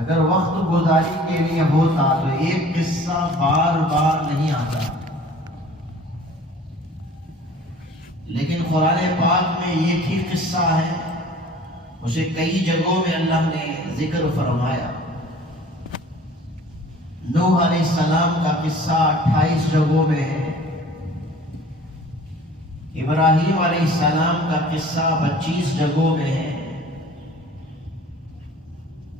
اگر وقت گزاری کے لیے ہوتا تو ایک قصہ بار بار نہیں آتا، لیکن قرآن پاک میں ایک ہی قصہ ہے، اسے کئی جگہوں میں اللہ نے ذکر فرمایا۔ نوح علیہ السلام کا قصہ 28 جگہوں میں ہے، ابراہیم علیہ السلام کا قصہ 25 جگہوں میں ہے،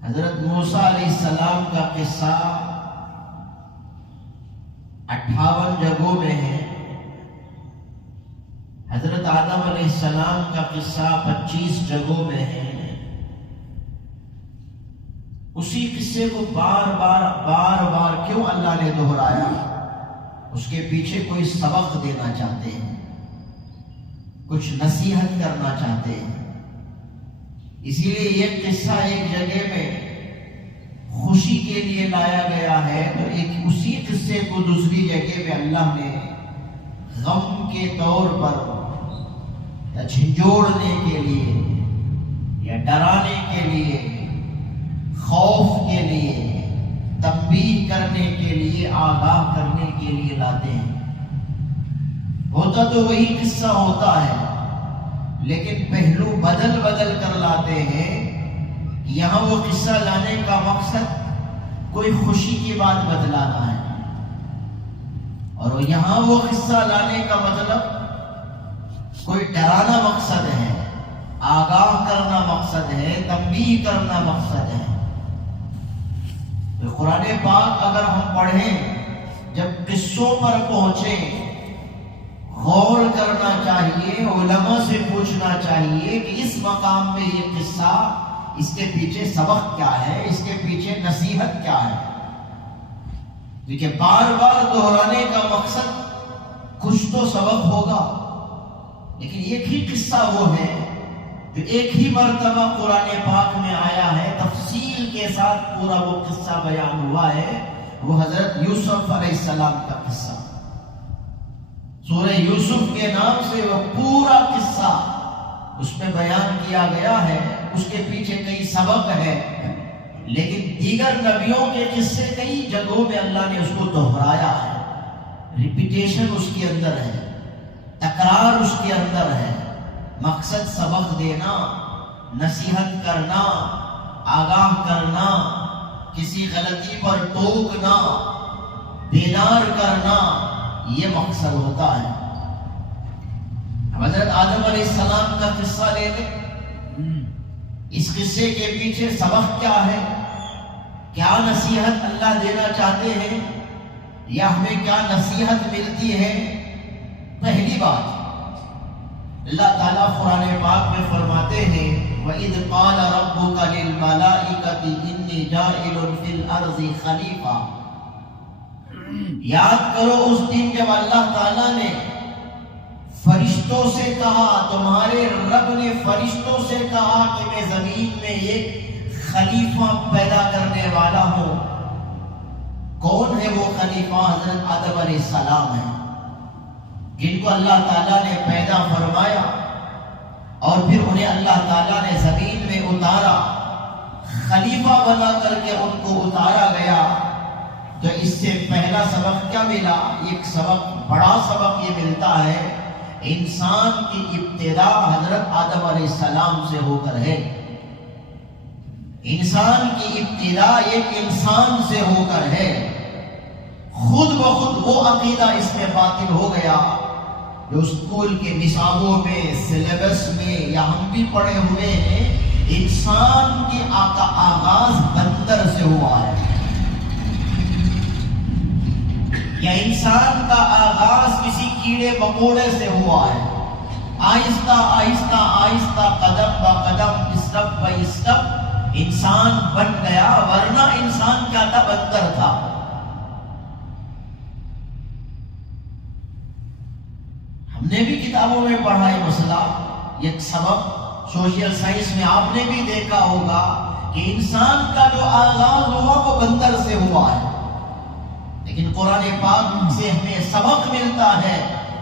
حضرت موسیٰ علیہ السلام کا قصہ 58 جگہوں میں ہے، حضرت آدم علیہ السلام کا قصہ 25 جگہوں میں ہے۔ اسی قصے کو بار بار کیوں اللہ نے دہرایا؟ اس کے پیچھے کوئی سبق دینا چاہتے ہیں، کچھ نصیحت کرنا چاہتے ہیں۔ اسی لیے یہ قصہ ایک جگہ میں خوشی کے لیے لایا گیا ہے تو ایک اسی قصے کو دوسری جگہ پہ اللہ نے غم کے طور پر یا جھنجھوڑنے کے لیے یا ڈرانے کے لیے، خوف کے لیے، تنبیہ کرنے کے لیے، آگاہ کرنے کے لیے لاتے ہیں۔ ہوتا تو وہی قصہ ہوتا ہے، لیکن پہلو بدل کر لاتے ہیں۔ یہاں وہ قصہ لانے کا مقصد کوئی خوشی کی بات بتلانا ہے، اور یہاں وہ قصہ لانے کا مطلب کوئی ڈرانا مقصد ہے، آگاہ کرنا مقصد ہے، تنبیہ کرنا مقصد ہے۔ تو قرآن پاک اگر ہم پڑھیں، جب قصوں پر پہنچیں، غور کرنا چاہیے، علماء سے پوچھنا چاہیے کہ اس مقام میں یہ قصہ، اس کے پیچھے سبق کیا ہے، اس کے پیچھے نصیحت کیا ہے۔ کیونکہ بار دہرانے کا مقصد کچھ تو سبق ہوگا، لیکن ایک ہی قصہ وہ ہے جو ایک ہی مرتبہ قرآن پاک میں آیا ہے، تفصیل کے ساتھ پورا وہ قصہ بیان ہوا ہے، وہ حضرت یوسف علیہ السلام کا قصہ۔ سورہ یوسف کے نام سے وہ پورا قصہ اس میں بیان کیا گیا ہے، اس کے پیچھے کئی سبق ہے، لیکن دیگر نبیوں کے قصے کئی جگہوں میں اللہ نے اس کو دہرایا ہے۔ ریپیٹیشن اس کے اندر ہے، تکرار اس کے اندر ہے، مقصد سبق دینا، نصیحت کرنا، آگاہ کرنا، کسی غلطی پر ٹوکنا، بیدار کرنا، یہ مقصد ہوتا ہے۔ حضرت آدم علیہ السلام کا قصہ لے لیں، اس قصے کے پیچھے سبق کیا ہے، کیا نصیحت اللہ دینا چاہتے ہیں، یا ہمیں کیا نصیحت ملتی ہے؟ پہلی بات، اللہ تعالیٰ قرآن پاک میں فرماتے ہیں وَإِذْ قَالَ رَبُّكَ لِلْمَلَائِكَةِ إِنِّي جَاعِلٌ فِي الْأَرْضِ خَلِيفَةً۔ یاد کرو اس دن جب اللہ تعالیٰ نے فرشتوں سے کہا، تمہارے رب نے فرشتوں سے کہا کہ میں زمین میں ایک خلیفہ پیدا کرنے والا ہوں۔ کون ہے وہ خلیفہ؟ حضرت آدم علیہ السلام ہے، جن کو اللہ تعالیٰ نے پیدا فرمایا اور پھر انہیں اللہ تعالیٰ نے زمین میں اتارا، خلیفہ بنا کر کے ان کو اتارا گیا۔ تو اس سے پہلا سبق کیا ملا؟ ایک سبق، بڑا سبق یہ ملتا ہے، انسان کی ابتدا حضرت آدم علیہ السلام سے ہو کر ہے۔ انسان کی ابتدا ایک انسان سے ہو کر ہے۔ خود بخود وہ عقیدہ اس میں باطل ہو گیا جو اسکول کے نصابوں میں، سلیبس میں، یا ہم بھی پڑھے ہوئے ہیں، انسان کی آغاز بندر سے ہوا ہے، یا انسان کا آغاز کسی کیڑے مکوڑے سے ہوا ہے۔ آہستہ آہستہ آہستہ، قدم با قدم، اسٹپ بائی اسٹپ انسان بن گیا، ورنہ انسان کیا تھا؟ بندر تھا۔ ہم نے بھی کتابوں میں پڑھا ہے مسئلہ، ایک سبق سوشل سائنس میں آپ نے بھی دیکھا ہوگا کہ انسان کا جو آغاز ہوا وہ بندر سے ہوا ہے، لیکن قرآن پاک سے ہمیں سبق ملتا ہے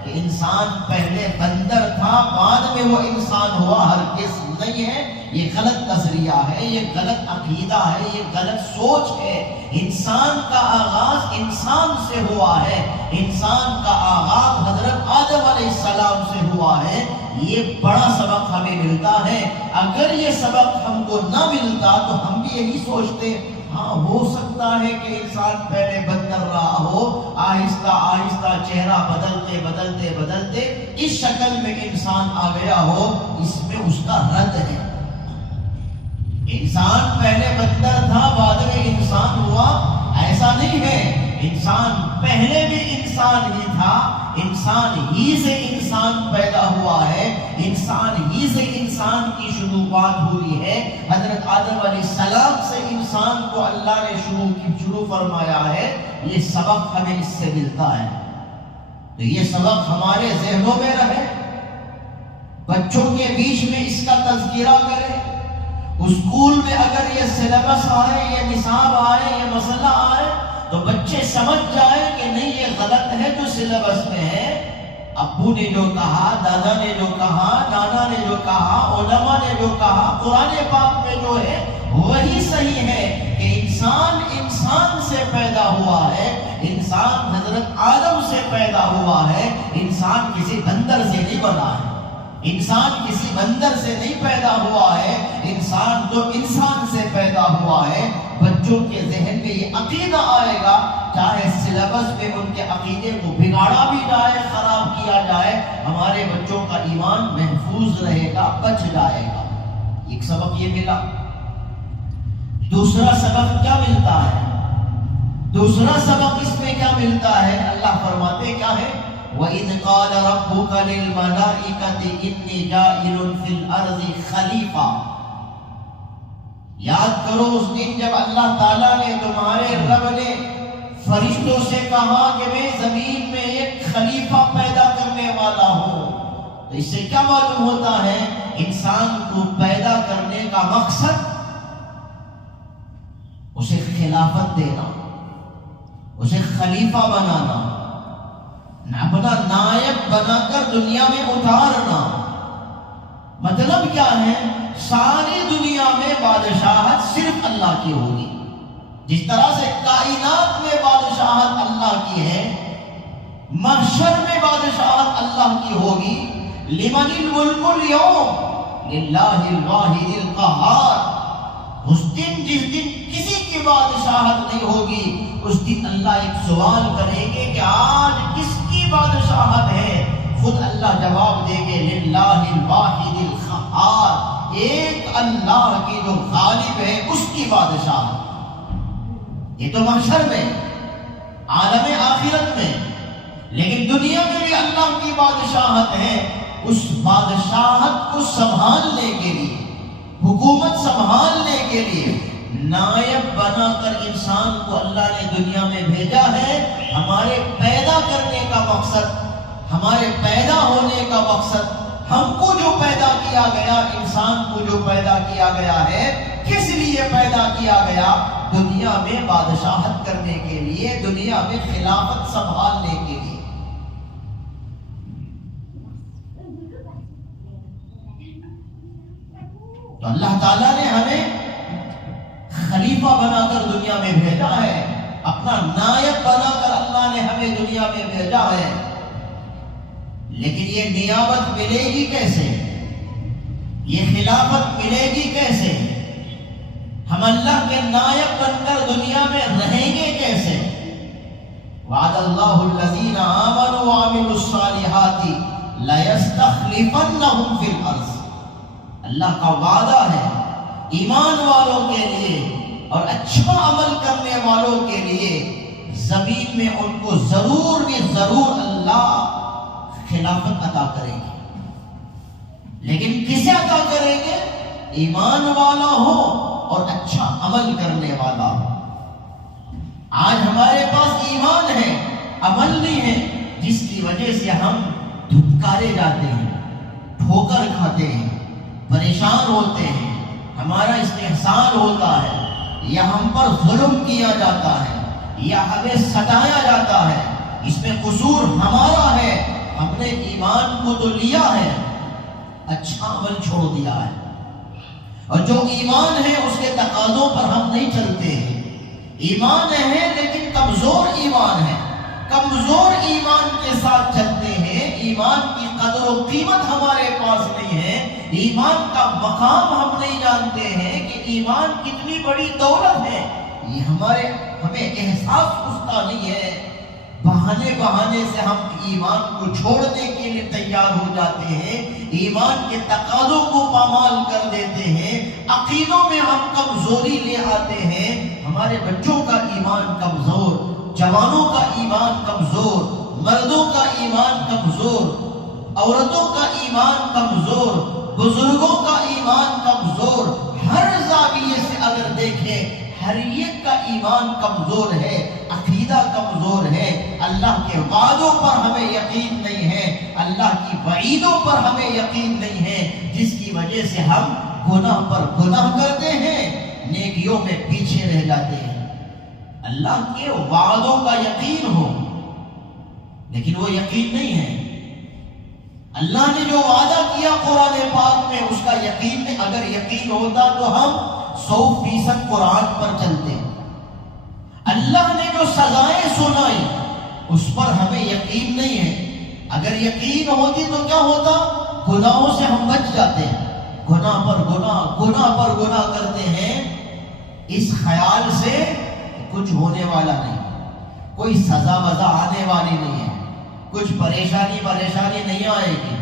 کہ انسان پہلے بندر تھا، بعد میں وہ انسان ہوا۔ ہرگز نہیں ہے، یہ غلط نظریہ نظریہ ہے، یہ غلط عقیدہ ہے، یہ غلط سوچ ہے۔ انسان کا آغاز انسان سے ہوا ہے، انسان کا آغاز حضرت آدم علیہ السلام سے ہوا ہے۔ یہ بڑا سبق ہمیں ملتا ہے۔ اگر یہ سبق ہم کو نہ ملتا تو ہم بھی یہی سوچتے، ہاں ہو سکتا ہے کہ انسان پہلے بندر رہا ہو، آہستہ آہستہ چہرہ بدلتے بدلتے بدلتے اس شکل میں انسان آ گیا ہو۔ اس میں اس کا رد ہے۔ انسان پہلے بندر تھا، بعد میں انسان ہوا، ایسا نہیں ہے۔ انسان پہلے بھی انسان ہی تھا، انسان ہی سے انسان پیدا ہوا ہے، انسان ہی سے انسان کی شروعات ہوئی ہے۔ حضرت آدم علیہ السلام سے انسان کو اللہ نے شروع فرمایا ہے۔ یہ سبق ہمیں اس سے ملتا ہے، تو یہ سبق ہمارے ذہنوں میں رہے، بچوں کے بیچ میں اس کا تذکرہ کرے۔ اسکول میں اگر یہ سلیبس آئے، یہ نصاب آئے، یہ مسئلہ آئے تو بچے سمجھ جائیں کہ نہیں یہ غلط ہے جو سلیبس میں ہے۔ ابو نے جو کہا، دادا نے جو کہا، نانا نے جو کہا، علماء نے جو کہا، قرآن پاک میں جو ہے وہی صحیح ہے کہ انسان انسان سے پیدا ہوا ہے، انسان حضرت آدم سے پیدا ہوا ہے، انسان کسی بندر سے نہیں بنا ہے، انسان کسی بندر سے نہیں پیدا ہوا ہے، انسان تو انسان سے پیدا ہوا ہے۔ بچوں کے ذہن میں یہ عقیدہ آئے گا، چاہے سلیبس میں ان کے عقیدے کو بگاڑا بھی جائے، خراب کیا جائے، ہمارے بچوں کا ایمان محفوظ رہے گا، بچ جائے گا۔ ایک سبق یہ ملا۔ دوسرا سبق کیا ملتا ہے؟ دوسرا سبق اس میں کیا ملتا ہے؟ اللہ فرماتے کیا ہے؟ وَإِذْ قَالَ رَبُّكَ لِلْمَلَائِكَةِ إِنِّي جَاعِلٌ فِي الْأَرْضِ خَلِيفَةً۔ یاد کرو اس دن جب اللہ تعالیٰ نے، تمہارے رب نے فرشتوں سے کہا کہ میں زمین میں ایک خلیفہ پیدا کرنے والا ہوں۔ تو اس سے کیا معلوم ہوتا ہے؟ انسان کو پیدا کرنے کا مقصد اسے خلافت دینا، اسے خلیفہ بنانا، اپنا نائب بنا کر دنیا میں اتارنا۔ مطلب کیا ہے؟ ساری دنیا میں بادشاہت صرف اللہ کی ہوگی۔ جس طرح سے کائنات میں بادشاہت اللہ کی ہے، محشر میں بادشاہت اللہ کی ہوگی۔ لمن الملک اليوم للہ الواحد القہار۔ اس دن، جس دن کسی کی بادشاہت نہیں ہوگی، اس دن اللہ ایک سوال کریں گے کہ آج کس کی بادشاہت ہے؟ خود اللہ جواب دیں گے للہ الواحد القہار، ایک اللہ کی جو غالب ہے اس کی بادشاہت۔ یہ تو محشر میں، عالم آخرت میں، لیکن دنیا میں بھی اللہ کی بادشاہت ہے۔ اس بادشاہت کو سنبھالنے کے لیے، حکومت سنبھالنے کے لیے نائب بنا کر انسان کو اللہ نے دنیا میں بھیجا ہے۔ ہمارے پیدا کرنے کا مقصد، ہمارے پیدا ہونے کا مقصد، ہم کو جو پیدا کیا گیا، انسان کو جو پیدا کیا گیا ہے، کس لیے پیدا کیا گیا؟ دنیا میں بادشاہت کرنے کے لیے، دنیا میں خلافت سنبھالنے کے لیے۔ تو اللہ تعالیٰ نے ہمیں خلیفہ بنا کر دنیا میں بھیجا ہے، اپنا نائب بنا کر اللہ نے ہمیں دنیا میں بھیجا ہے۔ لیکن یہ نیابت ملے گی کیسے؟ یہ خلافت ملے گی کیسے؟ ہم اللہ کے نائب بن کر دنیا میں رہیں گے کیسے؟ وعد اللہ الذین آمنوا وعملوا الصالحات لَيَسْتَخْلِفَنَّهُمْ فِي الْأَرْضِ۔ اللہ کا وعدہ ہے ایمان والوں کے لیے اور اچھا عمل کرنے والوں کے لیے، زمین میں ان کو ضرور بھی ضرور اللہ خلافت عطا کریں گے۔ لیکن کسے عطا کریں گے؟ ایمان والا ہو اور اچھا عمل کرنے والا ہو۔ آج ہمارے پاس ایمان ہے، عمل نہیں ہے، جس کی وجہ سے ہم دھتکارے جاتے ہیں، ٹھوکر کھاتے ہیں، پریشان ہوتے ہیں، ہمارا استحصال ہوتا ہے، یا ہم پر ظلم کیا جاتا ہے، یا ہمیں ستایا جاتا ہے۔ اس میں قصور ہمارا ہے، ہم نے ایمان کو تو لیا ہے، اچھا عمل چھوڑ دیا ہے۔ اور جو ایمان ہے اس کے تقاضوں پر ہم نہیں چلتے ہیں۔ ایمان ہے لیکن کمزور ایمان ہے، کمزور ایمان کے ساتھ چلتے ہیں۔ ایمان کی قدر و قیمت ہمارے پاس نہیں ہے، ایمان کا مقام ہم نہیں جانتے ہیں کہ ایمان کتنی بڑی دولت ہے، یہ ہمیں احساس اس کا نہیں ہے۔ بہانے سے ہم ایمان کو چھوڑنے کے لیے تیار ہو جاتے ہیں، ایمان کے تقاضوں کو پامال کر دیتے ہیں، عقیدوں میں ہم کمزوری لے آتے ہیں۔ ہمارے بچوں کا ایمان کمزور، جوانوں کا ایمان کمزور، مردوں کا ایمان کمزور، عورتوں کا ایمان کمزور، بزرگوں کا ایمان کمزور۔ ہر زاویے سے اگر دیکھیں ہر ایک کا ایمان کمزور ہے، عقیدہ کمزور ہے، اللہ کے وعدوں پر ہمیں یقین نہیں ہے، اللہ کی وعیدوں پر ہمیں یقین نہیں ہے، جس کی وجہ سے ہم گناہ پر گناہ کرتے ہیں، نیکیوں میں پیچھے رہ جاتے ہیں۔ اللہ کے وعدوں کا یقین ہو لیکن وہ یقین نہیں ہے۔ اللہ نے جو وعدہ کیا قرآن پاک میں اس کا یقین نہیں۔ اگر یقین ہوتا تو ہم 100% قرآن پر چلتے۔ اللہ نے جو سزائیں سنائی اس پر ہمیں یقین نہیں ہے۔ اگر یقین ہوتی تو کیا ہوتا؟ گناہوں سے ہم بچ جاتے ہیں، گناہ پر گناہ کرتے ہیں، اس خیال سے کچھ ہونے والا نہیں، کوئی سزا وزا آنے والی نہیں ہے، کچھ پریشانی نہیں آئے گی۔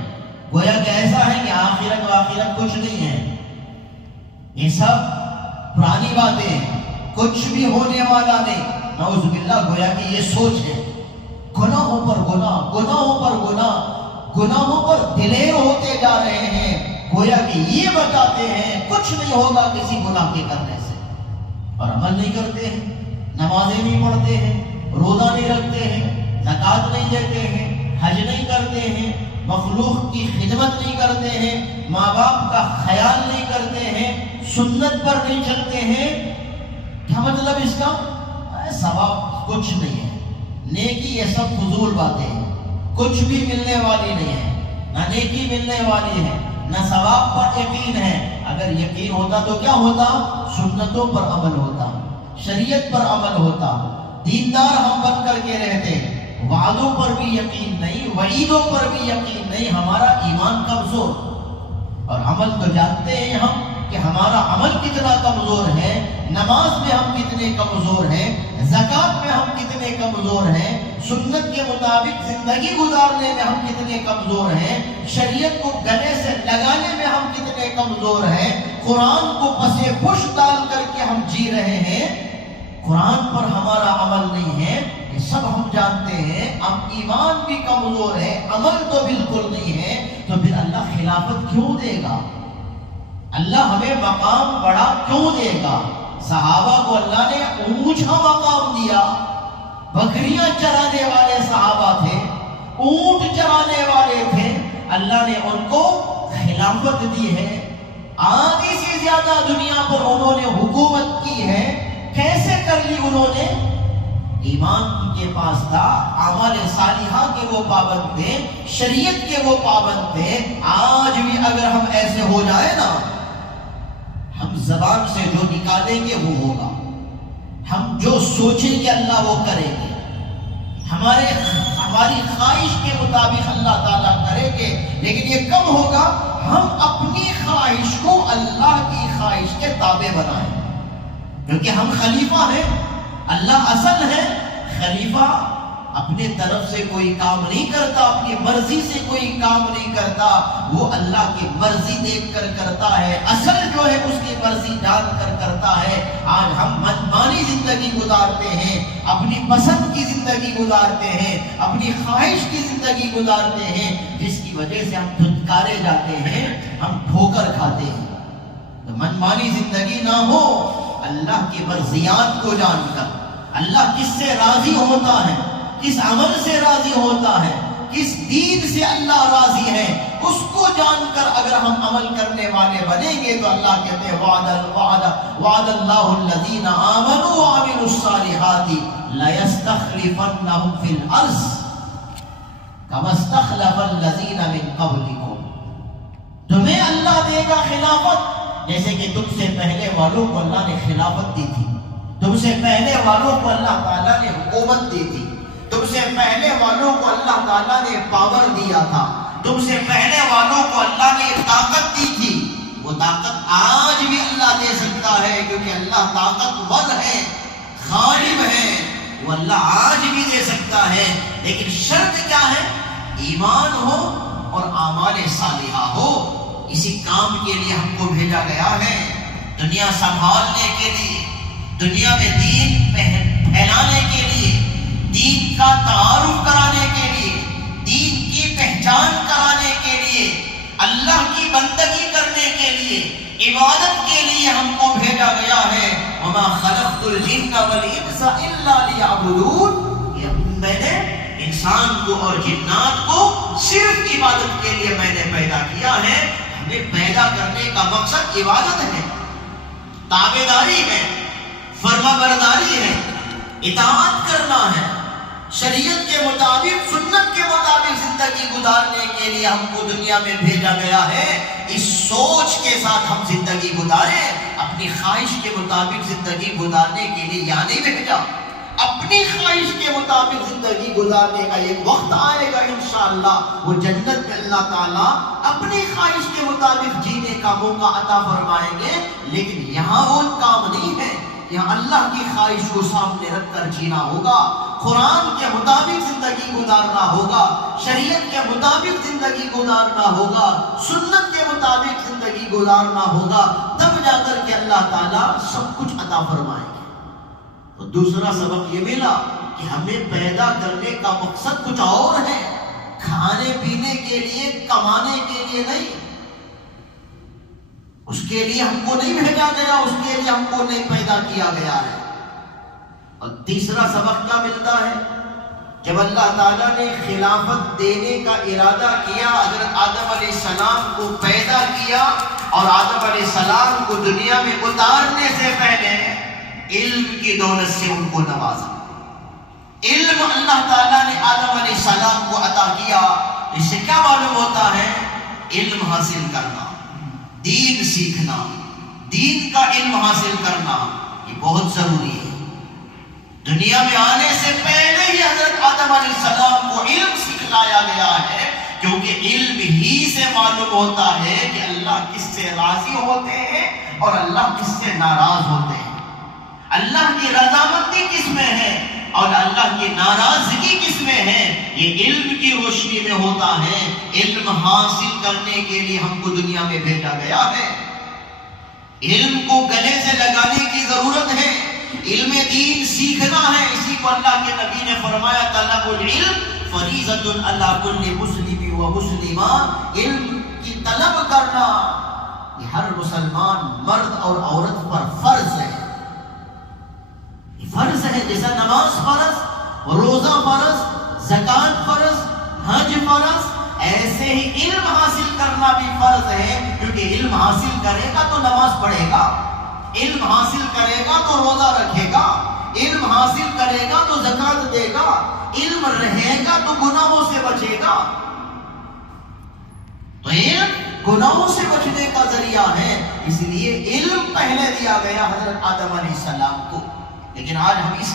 گویا کہ ایسا ہے کہ آخرت کچھ نہیں ہے، یہ سب پرانی باتیں ہیں، کچھ بھی ہونے والا نہیں۔ نعوذ باللہ، گویا کہ یہ سوچ ہے، گناہوں پر گناہوں پر دلیر ہوتے جا رہے ہیں، گویا کہ یہ بتاتے ہیں کچھ نہیں ہوگا کسی گناہ کے کرنے سے، اور عمل نہیں کرتے ہیں، نمازیں نہیں پڑھتے ہیں، روزہ نہیں رکھتے ہیں، زکوٰۃ نہیں دیتے ہیں، حج نہیں کرتے ہیں، مخلوق کی خدمت نہیں کرتے ہیں، ماں باپ کا خیال نہیں کرتے ہیں، سنت پر نہیں چلتے ہیں۔ کیا مطلب اس کا؟ ثواب کچھ نہیں ہے، نیکی یہ سب فضول باتیں ہیں، کچھ بھی ملنے والی نہیں ہے، نہ نیکی ملنے والی ہے، نہ ثواب پر یقین ہے۔ اگر یقین ہوتا تو کیا ہوتا؟ سنتوں پر عمل ہوتا، شریعت پر عمل ہوتا، دیندار ہم بن کر کے رہتے۔ وعدوں پر بھی یقین نہیں، وعیدوں پر بھی یقین نہیں، ہمارا ایمان کمزور۔ اور عمل تو جانتے ہیں ہم کہ ہمارا عمل کتنا کمزور ہے، نماز میں ہم کتنے کمزور ہیں، زکوٰۃ میں ہم کتنے کمزور ہیں، سنت کے مطابق زندگی گزارنے میں ہم کتنے کمزور ہیں، شریعت کو گلے سے لگانے میں ہم کتنے کمزور ہیں، قرآن کو پسے پش ڈال کر کے ہم جی رہے ہیں، قرآن پر ہمارا عمل نہیں ہے، یہ سب ہم جانتے ہیں۔ اب ایمان بھی کمزور ہے، عمل تو بالکل نہیں ہے، تو پھر اللہ خلافت کیوں دے گا؟ اللہ ہمیں مقام بڑا کیوں دے گا؟ صحابہ کو اللہ نے اونچا مقام دیا، بکریاں چرانے والے صحابہ تھے، اونٹ چرانے والے تھے، اللہ نے ان کو خلافت دی ہے، آدھی سے زیادہ دنیا پر انہوں نے حکومت کی ہے۔ کیسے کر لی انہوں نے؟ ایمان کے پاس تھا، اعمال صالحہ کے وہ پابند تھے، شریعت کے وہ پابند تھے۔ آج بھی اگر ہم ایسے ہو جائے نا، ہم زبان سے جو نکالیں گے وہ ہوگا، ہم جو سوچیں گے اللہ وہ کریں گے، ہماری خواہش کے مطابق اللہ تعالیٰ کریں گے، لیکن یہ کب ہوگا؟ ہم اپنی خواہش کو اللہ کی خواہش کے تابع بنائیں، کیونکہ ہم خلیفہ ہیں، اللہ اصل ہے۔ خلیفہ اپنے طرف سے کوئی کام نہیں کرتا، اپنی مرضی سے کوئی کام نہیں کرتا، وہ اللہ کی مرضی دیکھ کر کرتا ہے، اصل جو ہے اس کی مرضی جان کر کرتا ہے۔ آج ہم منمانی زندگی گزارتے ہیں، اپنی پسند کی زندگی گزارتے ہیں، اپنی خواہش کی زندگی گزارتے ہیں، جس کی وجہ سے ہم دھتکارے جاتے ہیں، ہم ٹھوکر کھاتے ہیں۔ تو منمانی زندگی نہ ہو، اللہ کی مرضیات کو جان کر، اللہ کس سے راضی ہوتا ہے، کس عمل سے راضی ہوتا ہے، کس دین سے اللہ راضی ہے، اس کو جان کر اگر ہم عمل کرنے والے بنیں گے تو اللہ کہتے ہیں وعد اللہ الذین آمنوا وعملوا الصالحات لَيَسْتَخْلِفَنَّهُمْ فِي الْأَرْضِ كَمَا اسْتَخْلَفَ الَّذِينَ مِن قَبْلِكُمْ۔ تمہیں اللہ دے گا خلافت، جیسے کہ تم سے پہلے والوں کو اللہ نے خلافت دی تھی، تم سے پہلے والوں کو اللہ تعالیٰ نے حکومت دی تھی، تم سے پہلے والوں کو اللہ تعالیٰ نے پاور دیا تھا، تم سے پہلے والوں کو اللہ نے طاقت دی تھی. وہ طاقت آج بھی اللہ دے سکتا ہے، کیونکہ اللہ طاقتور ہے، غالب ہے. وہ اللہ آج بھی دے سکتا ہے، لیکن شرط کیا ہے؟ ایمان ہو اور اعمال صالحہ ہو. اسی کام کے لیے ہم کو بھیجا گیا ہے، دنیا سنبھالنے کے لیے، دنیا میں دین پھیلانے کے لیے، دین کا تعارف کرانے کے لیے، دین کی پہچان کرانے کے لیے، اللہ کی بندگی کرنے کے لیے، عبادت کے لیے ہم کو بھیجا گیا ہے. وما خلقت الجن والانس الا ليعبدون. میں نے انسان کو اور جنات کو صرف عبادت کے لیے میں نے پیدا کیا ہے. ہمیں پیدا کرنے کا مقصد عبادت ہے، تابعداری ہے، فرما برداری ہے، اطاعت کرنا ہے. شریعت کے مطابق، سنت کے مطابق زندگی گزارنے کے لیے ہم کو دنیا میں بھیجا گیا ہے. اس سوچ کے ساتھ ہم زندگی گزاریں. اپنی خواہش کے مطابق زندگی گزارنے کے لیے یا نہیں بھیجا. اپنی خواہش کے مطابق زندگی گزارنے کا ایک وقت آئے گا انشاءاللہ، وہ جنت میں اللہ تعالیٰ اپنی خواہش کے مطابق جینے کا موقع عطا فرمائیں گے. لیکن یہاں وہ کام نہیں ہے، یہاں اللہ کی خواہش کو سامنے رکھ کر جینا ہوگا، قرآن کے مطابق زندگی گزارنا ہوگا، شریعت کے مطابق زندگی گزارنا ہوگا، سنت کے مطابق زندگی گزارنا ہوگا. تب جا کر کے اللہ تعالیٰ سب کچھ عطا فرمائیں گے. اور دوسرا سبق یہ ملا کہ ہمیں پیدا کرنے کا مقصد کچھ اور ہے، کھانے پینے کے لیے، کمانے کے لیے نہیں. اس کے لیے ہم کو نہیں بھیجا گیا، اس کے لیے ہم کو نہیں پیدا کیا گیا ہے. اور تیسرا سبق کیا ملتا ہے؟ جب اللہ تعالیٰ نے خلافت دینے کا ارادہ کیا، حضرت آدم علیہ السلام کو پیدا کیا اور آدم علیہ السلام کو دنیا میں اتارنے سے پہلے علم کی دولت سے ان کو نوازا. علم اللہ تعالیٰ نے آدم علیہ السلام کو عطا کیا. اس سے کیا معلوم ہوتا ہے؟ علم حاصل کرنا، دین سیکھنا، دین کا علم حاصل کرنا یہ بہت ضروری ہے. دنیا میں آنے سے پہلے ہی حضرت آدم علیہ السلام کو علم سکھلایا گیا ہے، کیونکہ علم ہی سے معلوم ہوتا ہے کہ اللہ کس سے راضی ہوتے ہیں اور اللہ کس سے ناراض ہوتے ہیں، اللہ کی رضامندی کس میں ہے اور اللہ کی ناراضگی کس میں ہے. یہ علم کی روشنی میں ہوتا ہے. علم حاصل کرنے کے لیے ہم کو دنیا میں بھیجا گیا ہے. علم کو گلے سے لگانے کی ضرورت ہے، علم دین سیکھنا ہے. اسی کو اللہ کے نبی نے فرمایا طلب العلم فریضۃ علی کل مسلم و مسلمہ. علم کی طلب کرنا یہ ہر مسلمان مرد اور عورت پر فرض ہے. فرض ہے، جیسا نماز فرض، روزہ فرض، زکوٰۃ فرض، حج فرض، ایسے ہی علم حاصل کرنا بھی فرض ہے. کیونکہ علم حاصل کرے گا تو نماز پڑھے گا، علم حاصل کرے گا تو روزہ رکھے گا، علم حاصل کرے گا تو زکوٰۃ دے گا، علم رہے گا تو گناہوں سے بچے گا. تو علم گناہوں سے بچنے کا ذریعہ ہے، اس لیے علم پہلے دیا گیا حضرت آدم علیہ السلام کو. لیکن آج ہم اس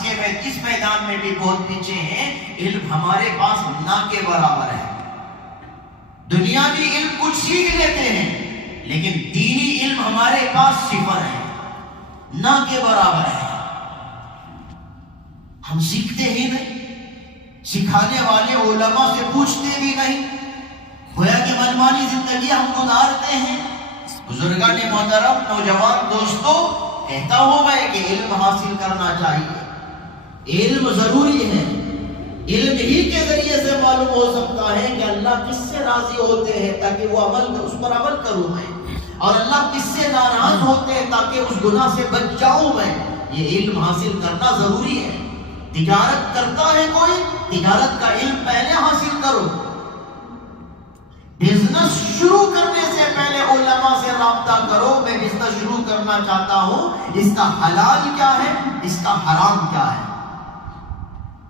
میدان میں بھی بہت پیچھے ہیں. علم ہمارے پاس نہ کے برابر ہے. دنیاوی علم کچھ سیکھ لیتے ہیں، لیکن دینی علم ہمارے پاس صفر ہے، نہ کے برابر ہے. ہم سیکھتے ہی نہیں، سکھانے والے علماء سے پوچھتے بھی نہیں، گویا کہ منمانی زندگی ہم گزارتے ہیں. بزرگان محترم، نوجوان دوستو، کہتا ہوں میں کہ علم حاصل کرنا چاہیے. علم ضروری ہے. علم ہی کے ذریعے سے معلوم ہو سکتا ہے کہ اللہ کس سے راضی ہوتے ہیں تاکہ وہ اس پر عمل کروں میں، اور اللہ کس سے ناراض ہوتے ہیں تاکہ اس گناہ سے بچ جاؤں میں. یہ علم حاصل کرنا ضروری ہے. تجارت کرتا ہے کوئی، تجارت کا علم پہلے حاصل کرو. بزنس شروع کرنے سے پہلے علماء سے رابطہ کرو. میں بزنس شروع کرنا چاہتا ہوں، اس کا حلال کیا ہے، اس کا حرام کیا ہے،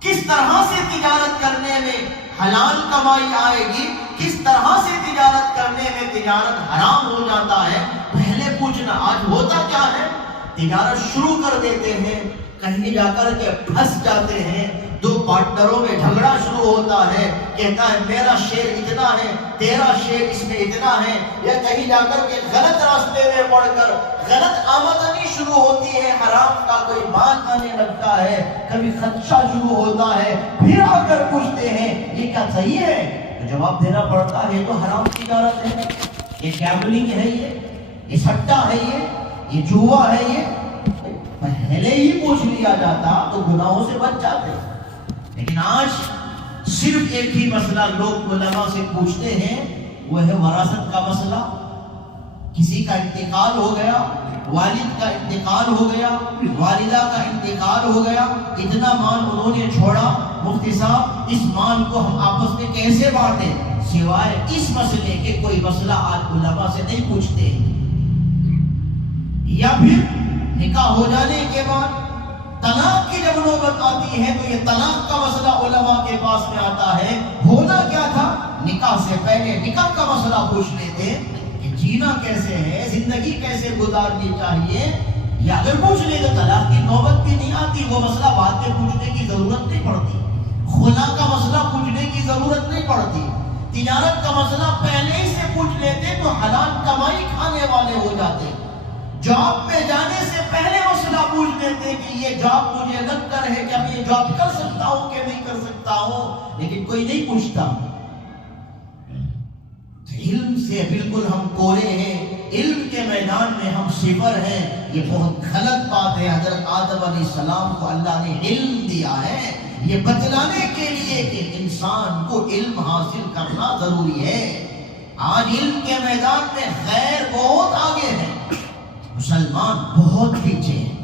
کس طرح سے تجارت کرنے میں حلال کمائی آئے گی، کس طرح سے تجارت کرنے میں تجارت حرام ہو جاتا ہے، پہلے پوچھنا لیکن آج ہوتا کیا ہے، تجارت شروع کر دیتے ہیں، کہیں جا کر کے پھنس جاتے ہیں، دو پارٹنروں میں جھگڑا شروع ہوتا ہے، کہتا ہے میرا شیئر اتنا ہے، تیرا شیئر اس میں اتنا ہے، یا کہیں جا کر کے غلط راستے میں پڑ کر غلط آمدنی شروع ہوتی ہے، حرام کا کوئی مال آنے لگتا ہے، کبھی خدشہ شروع ہوتا ہے، پھر آ کر پوچھتے ہیں یہ کیا صحیح ہے؟ تو جواب دینا پڑتا ہے یہ تو حرام تجارت ہے، یہ گیمبلنگ ہے، یہ سٹا ہے، یہ جوا ہے، یہ پہلے ہی پوچھ لیا جاتا تو گناہوں سے بچ جاتے۔ لیکن آج صرف ایک ہی مسئلہ لوگ علماء سے پوچھتے ہیں، وہ ہے وراثت کا مسئلہ۔ کسی کا انتقال ہو گیا، والد کا انتقال ہو گیا، والدہ کا انتقال ہو گیا، اتنا مال انہوں نے چھوڑا، مفتی صاحب اس مال کو ہم آپس میں کیسے بانٹیں؟ سوائے اس مسئلے کے کوئی مسئلہ آج علماء سے نہیں پوچھتے۔ یا پھر نکاح ہو جانے کے بعد طلاق کی جب نوبت آتی ہے تو یہ طلاق کا مسئلہ علماء کے پاس میں آتا ہے۔ ہونا کیا تھا، نکاح سے پہلے نکاح کا مسئلہ پوچھ لیتے کہ جینا کیسے ہے، زندگی کیسے گزارنی چاہیے، یا اگر پوچھ لے تو طلاق کی نوبت بھی نہیں آتی، وہ مسئلہ بعد میں پوچھنے کی ضرورت نہیں پڑتی، خلا کا مسئلہ پوچھنے کی ضرورت نہیں پڑتی، تجارت کا مسئلہ پہلے ہی سے پوچھ لیتے تو حلال کمائی کھانے والے ہو جاتے۔ جاب میں جانے سے پہلے مسئلہ پوچھ لیتے کہ یہ جاب مجھے لگ کر ہے، کیا میں یہ جاب کر سکتا ہوں کہ نہیں کر سکتا ہوں، لیکن کوئی نہیں پوچھتا۔ علم سے بالکل ہم کورے ہیں، علم کے میدان میں ہم صفر ہیں، یہ بہت غلط بات ہے۔ حضرت آدم علیہ السلام کو اللہ نے علم دیا ہے یہ بتلانے کے لیے کہ انسان کو علم حاصل کرنا ضروری ہے۔ آج علم کے میدان میں غیر بہت آگے ہیں، مسلمان بہت پیچھے ہیں۔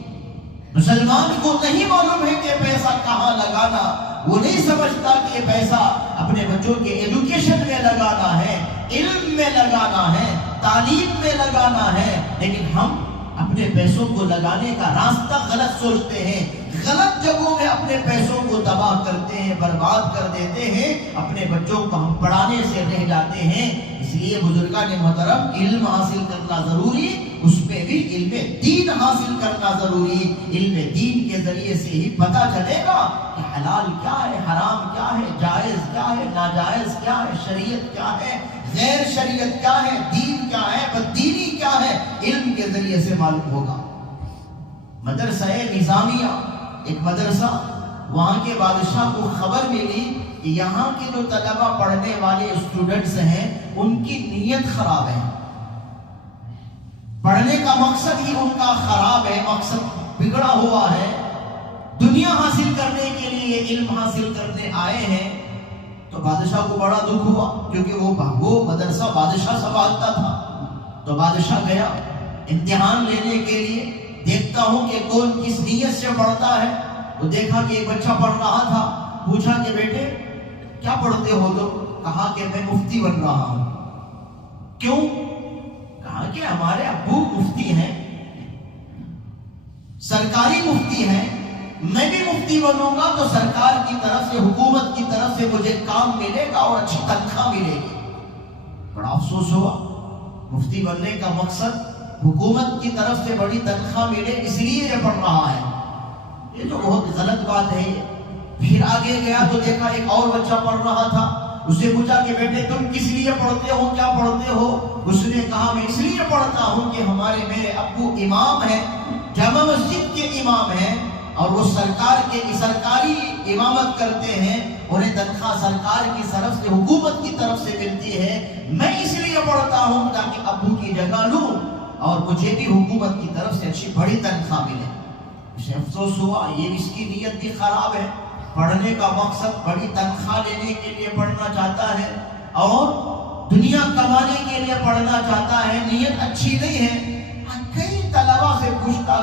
مسلمان کو نہیں معلوم ہے کہ پیسہ کہاں لگانا، وہ نہیں سمجھتا کہ یہ پیسہ اپنے بچوں کے ایجوکیشن میں لگانا ہے، علم میں لگانا ہے، تعلیم میں لگانا ہے، لیکن ہم اپنے پیسوں کو لگانے کا راستہ غلط سوچتے ہیں، غلط جگہوں میں اپنے پیسوں کو تباہ کرتے ہیں، برباد کر دیتے ہیں، اپنے بچوں کو ہم پڑھانے سے رہ جاتے ہیں۔ اس لیے بزرگان محترم علم حاصل کرنا ضروری، اس میں بھی علم دین حاصل کرنا ضروری۔ علم دین کے ذریعے سے ہی پتہ چلے گا کہ حلال کیا ہے، حرام کیا ہے، جائز کیا ہے، ناجائز کیا ہے، شریعت کیا ہے، غیر شریعت کیا ہے، دین کیا ہے، بددینی کیا ہے، علم کے ذریعے سے معلوم ہوگا۔ مدرسہ نظامیہ ایک مدرسہ، وہاں کے بادشاہ کو خبر ملی کہ یہاں کے جو طلبہ پڑھنے والے اسٹوڈنٹس ہیں ان کی نیت خراب ہے، پڑھنے کا مقصد ہی ان کا خراب ہے، مقصد بگڑا ہوا ہے، دنیا حاصل کرنے کے لیے علم حاصل کرنے آئے ہیں۔ تو بادشاہ کو بڑا دکھ ہوا، کیونکہ وہ مدرسہ بادشاہ سنبھالتا تھا۔ تو بادشاہ گیا امتحان لینے کے لیے، دیکھتا ہوں کہ کون کس نیت سے پڑھتا ہے۔ وہ دیکھا کہ ایک بچہ پڑھ رہا تھا، پوچھا کہ بیٹے کیا پڑھتے ہو؟ تو کہا کہ میں مفتی بن رہا ہوں۔ کیوں؟ کہا کہ ہمارے ابو مفتی ہیں، سرکاری مفتی ہیں، میں بھی مفتی بنوں گا تو سرکار کی طرف سے، حکومت کی طرف سے مجھے کام ملے گا اور اچھی تنخواہ ملے گی۔ بڑا افسوس ہوا، مفتی بننے کا مقصد حکومت کی طرف سے بڑی تنخواہ ملے اس لیے یہ پڑھ رہا ہے، یہ تو بہت غلط بات ہے۔ پھر آگے گیا تو دیکھا ایک اور بچہ پڑھ رہا تھا، اس سے پوچھا کہ بیٹے تم کس لیے پڑھتے ہو، کیا پڑھتے ہو؟ اس نے کہا میں اس لیے پڑھتا ہوں کہ میرے ابو امام ہیں، جامع مسجد کے امام ہیں، اور وہ سرکاری امامت کرتے ہیں، انہیں تنخواہ سرکار کی طرف سے، حکومت کی طرف سے ملتی ہے۔ میں اس لیے پڑھتا ہوں تاکہ ابو کی جگہ لوں اور مجھے بھی حکومت کی طرف سے اچھی بڑی تنخواہ ملے۔ اسے افسوس ہوا، یہ اس کی نیت بھی خراب ہے، پڑھنے کا مقصد بڑی تنخواہ لینے کے لیے پڑھنا چاہتا ہے اور دنیا کمانے کے لیے پڑھنا چاہتا ہے، نیت اچھی نہیں ہے۔ کئی طلبہ سے پوچھتا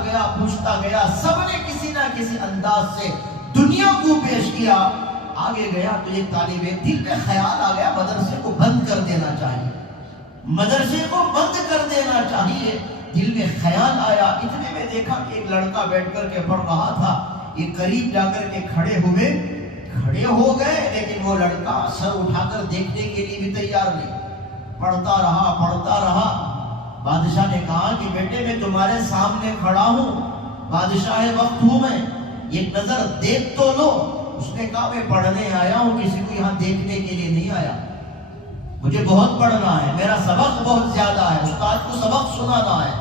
گیا، سب نے کسی نہ کسی انداز سے دنیا کو پیش کیا۔ آگے گیا تو ایک طالب علم، دل میں خیال آ گیا مدرسے کو بند کر دینا چاہیے، مدرسے کو بند کر دینا چاہیے۔ دل میں خیال آیا، اتنے میں دیکھا کہ ایک لڑکا بیٹھ کر کے پڑھ رہا تھا، یہ قریب جا کر کے کھڑے ہو گئے، لیکن وہ لڑکا سر اٹھا کر دیکھنے کے لیے بھی تیار نہیں، پڑھتا رہا۔ بادشاہ نے کہا کہ بیٹے میں تمہارے سامنے کھڑا ہوں، بادشاہ وقت ہوں میں، ایک نظر دیکھ تو لو۔ اس نے کہا میں پڑھنے آیا ہوں، کسی کو یہاں دیکھنے کے لیے نہیں آیا، مجھے بہت پڑھنا ہے، میرا سبق بہت زیادہ ہے، استاد کو سبق سنانا ہے۔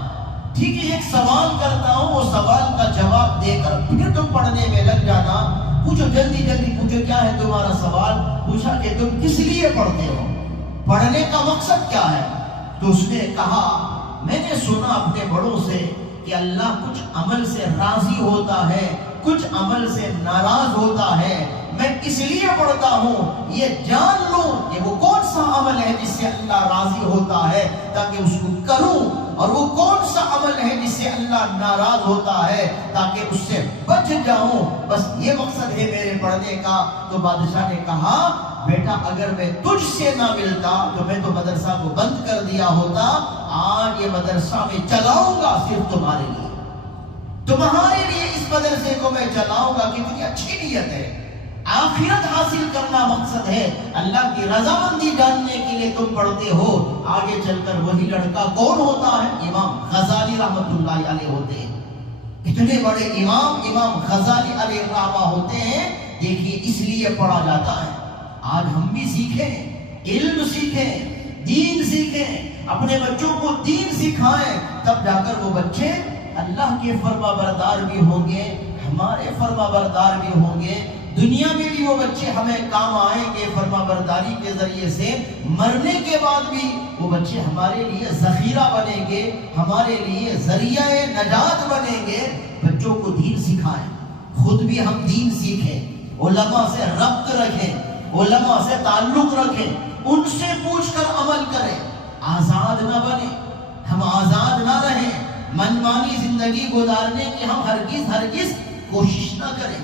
ٹھیک ہے، ایک سوال کرتا ہوں، وہ سوال کا جواب دے کر پھر تم پڑھنے میں لگ جانا۔ پوچھو جلدی جلدی پوچھو، کیا ہے تمہارا سوال؟ پوچھا کہ تم کس لیے پڑھتے ہو، پڑھنے کا مقصد کیا ہے؟ تو اس نے کہا میں نے سنا اپنے بڑوں سے کہ اللہ کچھ عمل سے راضی ہوتا ہے، کچھ عمل سے ناراض ہوتا ہے، میں اس لیے پڑھتا ہوں یہ جان لوں کہ وہ کون سا عمل ہے جس سے اللہ راضی ہوتا ہے تاکہ اس کو کروں، اور وہ کون سا عمل ہے جس سے اللہ ناراض ہوتا ہے تاکہ اس سے بچ جاؤں، بس یہ مقصد ہے میرے پڑھنے کا۔ تو بادشاہ نے کہا بیٹا اگر میں تجھ سے نہ ملتا تو میں تو مدرسہ کو بند کر دیا ہوتا، آج یہ مدرسہ میں چلاؤں گا صرف تمہارے لیے، تمہارے لیے اس مدرسے کو میں چلاؤں گا۔ کتنی اچھی نیت ہے، آخرت حاصل کرنا مقصد ہے، اللہ کی رضامندی جاننے کے لیے تم پڑھتے ہو۔ آگے چل کر وہی لڑکا کون ہوتا ہے؟ امام غزالی رحمت اللہ علیہ ہوتے ہیں، اتنے بڑے امام غزالی علیہ الرحمہ ہوتے ہیں۔ دیکھیے اس لیے پڑھا جاتا ہے، آج ہم بھی سیکھیں، علم سیکھیں، دین سیکھیں، اپنے بچوں کو دین سکھائیں، تب جا کر وہ بچے اللہ کے فرما بردار بھی ہوں گے، ہمارے فرما بردار بھی ہوں گے، دنیا میں بھی وہ بچے ہمیں کام آئیں گے فرما برداری کے ذریعے سے، مرنے کے بعد بھی وہ بچے ہمارے لیے ذخیرہ بنیں گے، ہمارے لیے ذریعہ نجات بنیں گے۔ بچوں کو دین سکھائیں، خود بھی ہم دین سیکھیں، علماء سے ربط رکھیں، علماء سے تعلق رکھیں، ان سے پوچھ کر عمل کریں، آزاد نہ بنیں، ہم آزاد نہ رہیں، منمانی زندگی گزارنے کی ہم ہرگز کوشش نہ کریں۔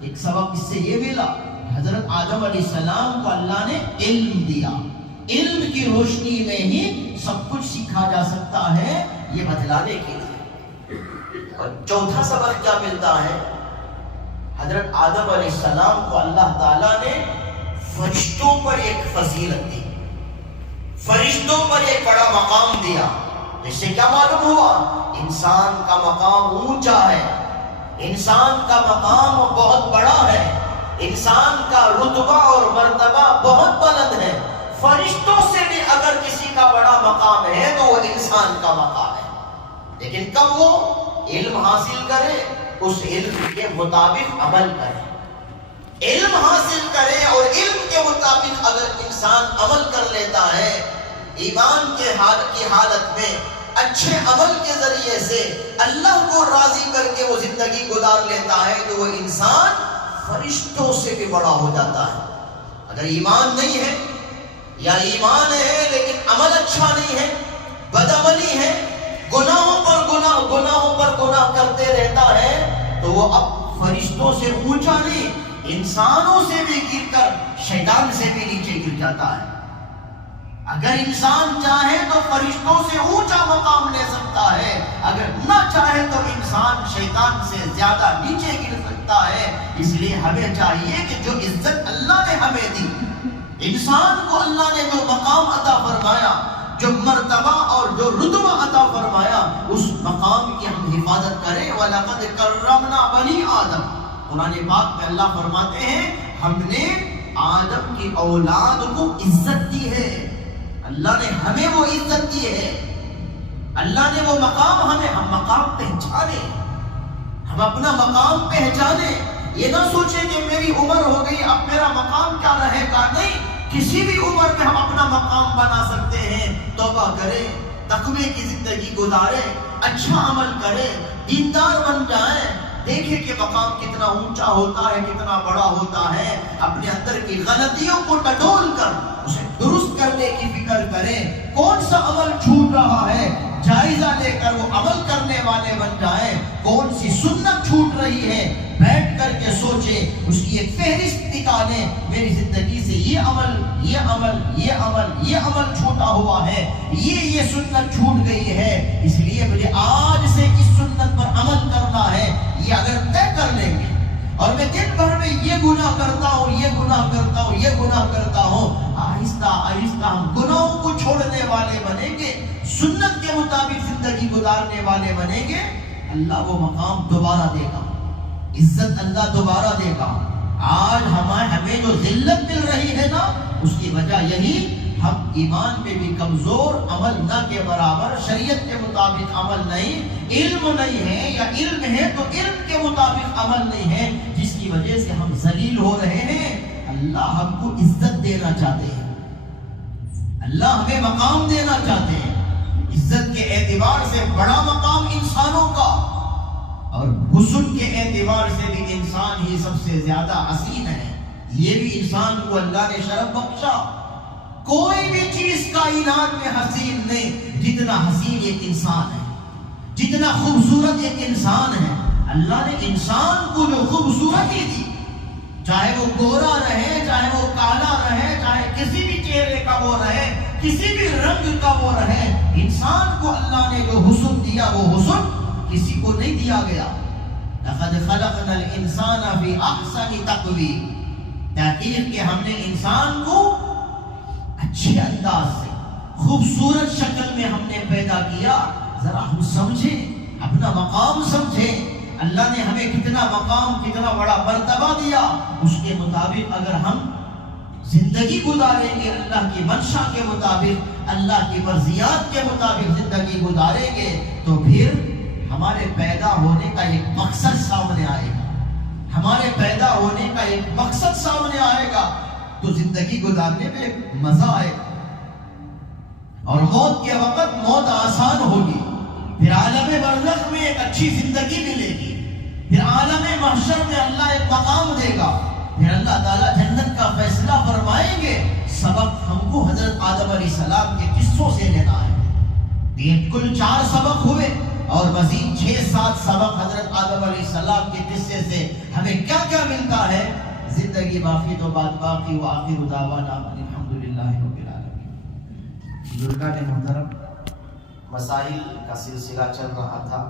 ایک سبق اس سے یہ ملا، حضرت آدم علیہ السلام کو اللہ نے علم دیا، علم کی روشنی میں ہی سب کچھ سیکھا جا سکتا ہے، یہ بتلانے کے لیے۔ اور چوتھا سبق کیا ملتا ہے؟ حضرت آدم علیہ السلام کو اللہ تعالیٰ نے فرشتوں پر ایک فضیلت دی، فرشتوں پر ایک بڑا مقام دیا۔ اس سے کیا معلوم ہوا؟ انسان کا مقام اونچا ہے، انسان کا مقام بہت بڑا ہے، انسان کا رتبہ اور مرتبہ بہت بلند ہے۔ فرشتوں سے بھی اگر کسی کا بڑا مقام ہے تو وہ انسان کا مقام ہے، لیکن کب وہ علم حاصل کرے، اس علم کے مطابق عمل کرے، علم حاصل کرے، اور علم کے مطابق اگر انسان عمل کر لیتا ہے، ایمان کی حالت میں اچھے عمل کے ذریعے سے اللہ کو راضی کر کے وہ زندگی گزار لیتا ہے، تو وہ انسان فرشتوں سے بھی بڑا ہو جاتا ہے۔ اگر ایمان نہیں ہے یا ایمان ہے لیکن عمل اچھا نہیں ہے، بدعملی ہے، گناہوں پر گناہ کرتے رہتا ہے، تو وہ اب فرشتوں سے اونچا نہیں، انسانوں سے بھی گر کر شیطان سے بھی نیچے گر جاتا ہے۔ اگر انسان چاہے تو فرشتوں سے اونچا مقام لے سکتا ہے، اگر نہ چاہے تو انسان شیطان سے زیادہ نیچے گر سکتا ہے۔ اس لیے ہمیں چاہیے کہ جو عزت اللہ نے ہمیں دی، انسان کو اللہ نے جو مقام عطا فرمایا، جو مرتبہ اور جو رتبہ عطا فرمایا، اس مقام کی ہم حفاظت کریں۔ وَلَقَدْ كَرَّمْنَا بَنِي آدم، قرآن پاک میں اللہ فرماتے ہیں ہم نے آدم کی اولاد کو عزت دی ہے، اللہ نے ہمیں وہ عزت دی ہے، اللہ نے وہ مقام ہمیں، ہم مقام پہچانے، ہم اپنا مقام پہچانے، یہ نہ سوچیں کہ میری عمر ہو گئی اب میرا مقام کیا رہے گا، نہیں، کسی بھی عمر میں ہم اپنا مقام بنا سکتے ہیں۔ توبہ کریں، تقوی کی زندگی گزاریں، اچھا عمل کریں، دیندار بن جائیں، دیکھیں کہ مقام کتنا اونچا ہوتا ہے، کتنا بڑا ہوتا ہے۔ اپنے اندر کی غلطیوں کو ٹٹول کر اسے درست کرنے کی فکر کریں، کون سا عمل چھوٹ رہا ہے جائزہ لے کر وہ عمل کرنے والے بن جائیں، کون سی سنت چھوٹ رہی ہے بیٹھ کر کے سوچیں، اس کی ایک فہرست نکالیں، میری زندگی سے یہ عمل چھوٹا ہوا ہے، یہ سنت چھوٹ گئی ہے، اس لیے مجھے آج سے اس سنت پر عمل کرنا ہے۔ یہ اگر طے کر لیں گے، اور میں دن بھر میں یہ گناہ کرتا ہوں، آہستہ آہستہ ہم گناہوں کو چھوڑنے والے بنیں گے, سنت کے مطابق زندگی گزارنے والے بنیں گے, اللہ وہ مقام دوبارہ دے گا, عزت اللہ دوبارہ دے گا. آج ہمیں جو ذلت مل رہی ہے نا, اس کی وجہ یہی, ہم ایمان میں بھی کمزور, عمل نہ کے برابر, شریعت کے مطابق عمل نہیں, علم نہیں ہے, یا علم ہے تو علم کے مطابق عمل نہیں ہے, جس کی وجہ سے ہم ذلیل ہو رہے ہیں. اللہ ہم کو عزت دینا چاہتے ہیں, اللہ ہمیں مقام دینا چاہتے ہیں. عزت کے اعتبار سے بڑا مقام انسانوں کا, اور حسن کے اعتبار سے بھی انسان ہی سب سے زیادہ حسین ہے. یہ بھی انسان کو اللہ نے شرف بخشا. کوئی بھی چیز کائنات میں حسین نہیں جتنا حسین ایک انسان ہے, جتنا خوبصورت ایک انسان ہے. اللہ نے انسان کو جو خوبصورتی دی, چاہے وہ گورا رہے, چاہے وہ کالا رہے, چاہے کسی بھی چہرے کا وہ رہے, کسی بھی رنگ کا وہ رہے, انسان کو اللہ نے جو حسن دیا وہ حسن کسی کو نہیں دیا گیا. لقد خلقنا الانسان فی احسن تقویم, تحقیق کہ ہم نے انسان کو اچھے انداز سے خوبصورت شکل میں ہم نے پیدا کیا. ذرا ہم سمجھیں, اپنا مقام سمجھیں. اللہ نے ہمیں کتنا مقام, کتنا بڑا مرتبہ دیا, اس کے مطابق اگر ہم زندگی گزاریں گے, اللہ کی منشا کے مطابق, اللہ کی مرضیات کے مطابق زندگی گزاریں گے, تو پھر ہمارے پیدا ہونے کا ایک مقصد سامنے آئے گا, ہمارے پیدا ہونے کا ایک مقصد سامنے آئے گا, تو زندگی گزارنے میں مزہ آئے گا. اور موت کے وقت موت آسان ہوگی, پھر عالم برزخ میں ایک اچھی زندگی ملے گی, پھر عالم محشر میں اللہ ایک مقام دے گا, پھر اللہ تعالیٰ جنت کا فیصلہ فرمائیں گے. سبق ہم کو حضرت آدم علیہ السلام کے قصوں سے لینا ہے. یہ کل 4 سبق ہوئے, اور مزید 6-7 سبق حضرت آدم علیہ السلام کے قصے سے ہمیں کیا کیا ملتا ہے. زندگی باقی تو بات باقی, وآخر دعوانا الحمدللہ رب العالمین. بزرگان محترم, مسائل کا سلسلہ چل رہا تھا.